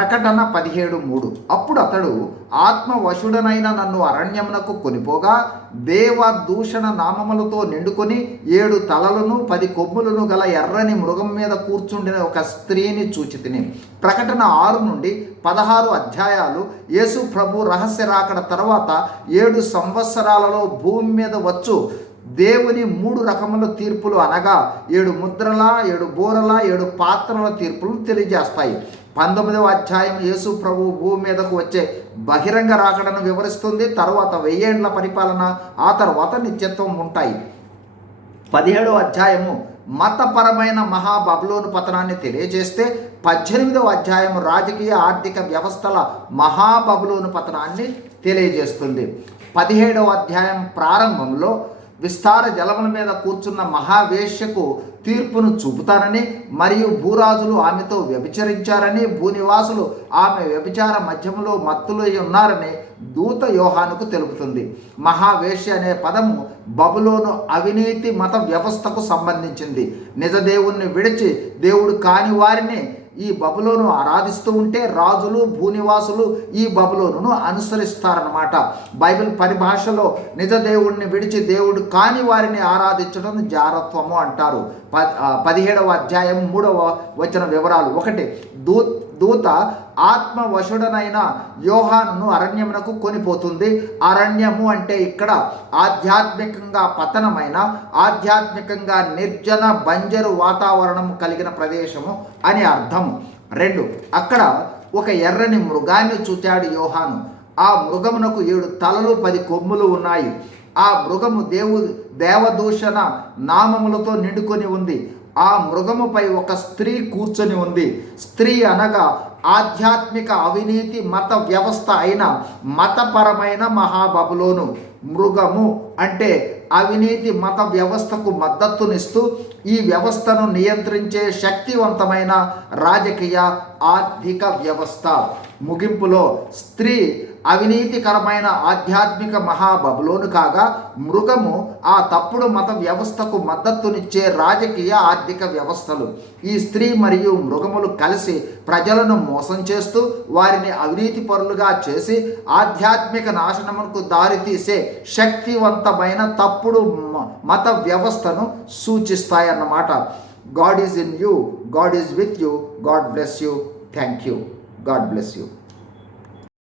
ప్రకటన పదిహేడు మూడు. అప్పుడు అతడు ఆత్మవశుడనైన నన్ను అరణ్యమునకు కొనిపోగా దేవ దూషణ నామములతో నిండుకొని ఏడు తలలను పది కొమ్ములను గల ఎర్రని మృగం మీద కూర్చుండిన ఒక స్త్రీని చూచి తిని. ప్రకటన ఆరు నుండి పదహారు అధ్యాయాలు. యేసు ప్రభు రహస్య రాకడ తర్వాత ఏడు సంవత్సరాలలో భూమి మీద వచ్చు. దేవుని మూడు రకముల తీర్పులు అనగా ఏడు ముద్రల ఏడు బోరల ఏడు పాత్రల తీర్పులు తెలియజేస్తాయి. పంతొమ్మిదవ అధ్యాయం యేసు ప్రభు భూమి మీదకు వచ్చే బహిరంగ రాకడను వివరిస్తుంది. తర్వాత వెయ్యేండ్ల పరిపాలన ఆ తర్వాత నిత్యత్వం ఉంటాయి. పదిహేడవ అధ్యాయము మతపరమైన మహాబబులోను పతనాన్ని తెలియజేస్తే పద్దెనిమిదవ అధ్యాయం రాజకీయ ఆర్థిక వ్యవస్థల మహాబబులోను పతనాన్ని తెలియజేస్తుంది. పదిహేడవ అధ్యాయం ప్రారంభంలో విస్తార జలముల మీద కూర్చున్న మహావేశ్యకు తీర్పును చూపుతానని మరియు భూరాజులు ఆమెతో వ్యభిచరించారని భూనివాసులు ఆమె వ్యభిచార మధ్యములో మత్తులై ఉన్నారని దూత యోహానుకు తెలుపుతుంది. మహావేశ్య అనే పదము బబులోను అవినీతి మత వ్యవస్థకు సంబంధించింది. నిజ దేవుణ్ణి విడిచి దేవుడు కాని వారిని ఈ బబులోను ఆరాధిస్తూ ఉంటే రాజులు భూనివాసులు ఈ బబులోను అనుసరిస్తారనమాట బైబిల్ పరిభాషలో నిజ దేవుడిని విడిచి దేవుడు కాని వారిని ఆరాధించడం జారత్వము అంటారు. ప పదిహేడవ అధ్యాయం మూడవ వచ్చిన వివరాలు. ఒకటి దూ దూత ఆత్మవశుడనైన యోహానును అరణ్యమునకు కొనిపోతుంది. అరణ్యము అంటే ఇక్కడ ఆధ్యాత్మికంగా పతనమైన ఆధ్యాత్మికంగా నిర్జన బంజరు వాతావరణం కలిగిన ప్రదేశము అని అర్థము. రెండు అక్కడ ఒక ఎర్రని మృగాన్ని చూచాడు యోహాను. ఆ మృగమునకు ఏడు తలలు పది కొమ్ములు ఉన్నాయి. ఆ మృగము దేవు దేవదూషణ నామములతో నిండుకొని ఉంది. ఆ మృగముపై ఒక స్త్రీ కూర్చొని ఉంది. స్త్రీ అనగా ఆధ్యాత్మిక అవినీతి మత వ్యవస్థ అయిన మతపరమైన మహాబబులోను. మృగము అంటే అవినీతి మత వ్యవస్థకు మద్దతునిస్తూ ఈ వ్యవస్థను నియంత్రించే శక్తివంతమైన రాజకీయ ఆర్థిక వ్యవస్థ. ముగింపులో స్త్రీ అవినీతికరమైన ఆధ్యాత్మిక మహాబబులోను కాగా మృగము ఆ తప్పుడు మత వ్యవస్థకు మద్దతునిచ్చే రాజకీయ ఆర్థిక వ్యవస్థలు. ఈ స్త్రీ మరియు మృగములు కలిసి ప్రజలను మోసం చేస్తూ వారిని అవినీతి పరులుగా చేసి ఆధ్యాత్మిక నాశనముకు దారితీసే శక్తివంతమైన తప్పుడు మత వ్యవస్థను సూచిస్తాయన్నమాట. God is in you God is with you God bless you thank you God bless you.